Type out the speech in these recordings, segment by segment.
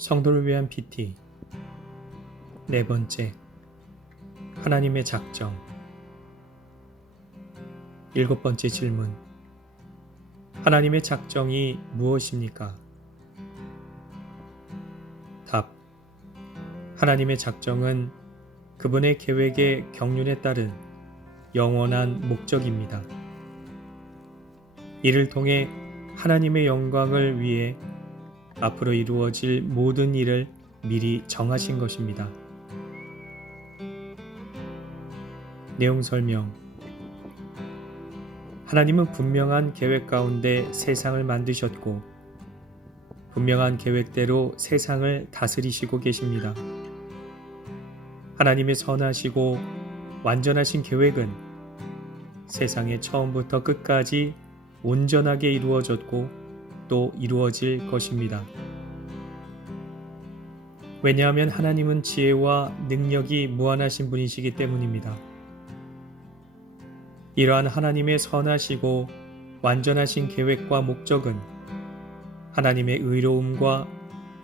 성도를 위한 PT 네 번째, 하나님의 작정. 일곱 번째 질문. 하나님의 작정이 무엇입니까? 답. 하나님의 작정은 그분의 계획의 경륜에 따른 영원한 목적입니다. 이를 통해 하나님의 영광을 위해 앞으로 이루어질 모든 일을 미리 정하신 것입니다. 내용 설명. 하나님은 분명한 계획 가운데 세상을 만드셨고 분명한 계획대로 세상을 다스리시고 계십니다. 하나님의 선하시고 완전하신 계획은 세상의 처음부터 끝까지 온전하게 이루어졌고 또 이루어질 것입니다. 왜냐하면 하나님은 지혜와 능력이 무한하신 분이시기 때문입니다. 이러한 하나님의 선하시고 완전하신 계획과 목적은 하나님의 의로움과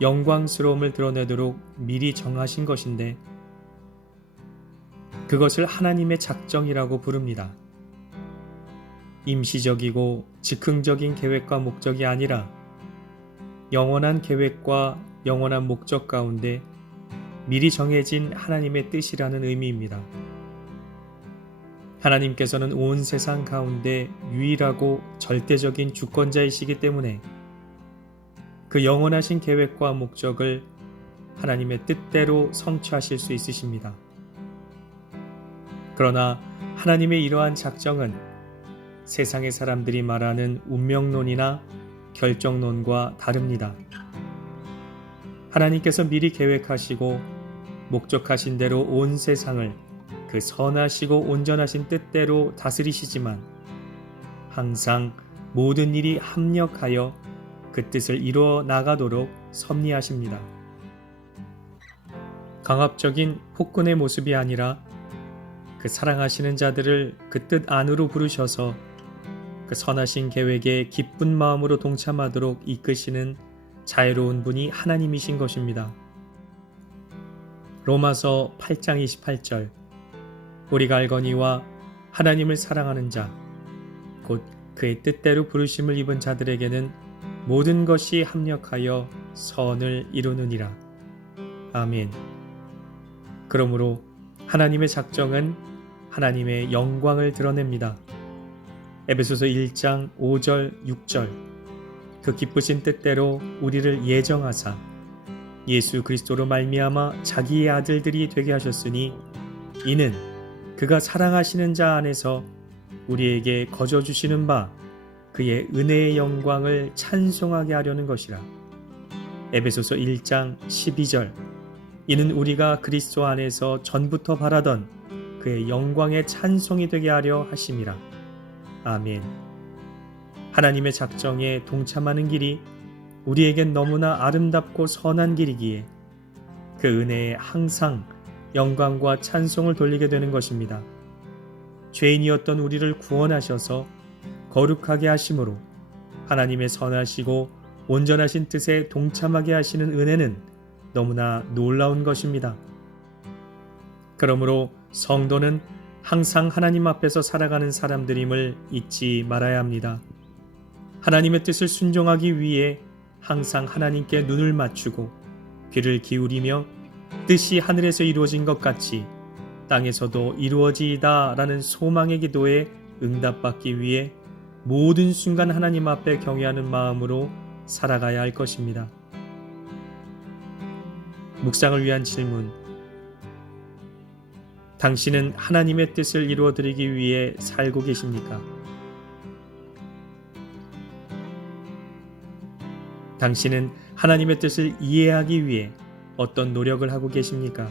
영광스러움을 드러내도록 미리 정하신 것인데 그것을 하나님의 작정이라고 부릅니다. 임시적이고 즉흥적인 계획과 목적이 아니라 영원한 계획과 영원한 목적 가운데 미리 정해진 하나님의 뜻이라는 의미입니다. 하나님께서는 온 세상 가운데 유일하고 절대적인 주권자이시기 때문에 그 영원하신 계획과 목적을 하나님의 뜻대로 성취하실 수 있으십니다. 그러나 하나님의 이러한 작정은 세상의 사람들이 말하는 운명론이나 결정론과 다릅니다. 하나님께서 미리 계획하시고 목적하신 대로 온 세상을 그 선하시고 온전하신 뜻대로 다스리시지만 항상 모든 일이 합력하여 그 뜻을 이루어 나가도록 섭리하십니다. 강압적인 폭군의 모습이 아니라 그 사랑하시는 자들을 그 뜻 안으로 부르셔서 그 선하신 계획에 기쁜 마음으로 동참하도록 이끄시는 자애로운 분이 하나님이신 것입니다. 로마서 8장 28절. 우리가 알거니와 하나님을 사랑하는 자, 곧 그의 뜻대로 부르심을 입은 자들에게는 모든 것이 합력하여 선을 이루느니라. 아멘. 그러므로 하나님의 작정은 하나님의 영광을 드러냅니다. 에베소서 1장 5절 6절. 그 기쁘신 뜻대로 우리를 예정하사 예수 그리스도로 말미암아 자기의 아들들이 되게 하셨으니 이는 그가 사랑하시는 자 안에서 우리에게 거저 주시는 바 그의 은혜의 영광을 찬송하게 하려는 것이라. 에베소서 1장 12절. 이는 우리가 그리스도 안에서 전부터 바라던 그의 영광의 찬송이 되게 하려 하심이라. 아멘. 하나님의 작정에 동참하는 길이 우리에겐 너무나 아름답고 선한 길이기에 그 은혜에 항상 영광과 찬송을 돌리게 되는 것입니다. 죄인이었던 우리를 구원하셔서 거룩하게 하심으로 하나님의 선하시고 온전하신 뜻에 동참하게 하시는 은혜는 너무나 놀라운 것입니다. 그러므로 성도는 항상 하나님 앞에서 살아가는 사람들임을 잊지 말아야 합니다. 하나님의 뜻을 순종하기 위해 항상 하나님께 눈을 맞추고 귀를 기울이며 뜻이 하늘에서 이루어진 것 같이 땅에서도 이루어지이다 라는 소망의 기도에 응답받기 위해 모든 순간 하나님 앞에 경외하는 마음으로 살아가야 할 것입니다. 묵상을 위한 질문. 당신은 하나님의 뜻을 이루어드리기 위해 살고 계십니까? 당신은 하나님의 뜻을 이해하기 위해 어떤 노력을 하고 계십니까?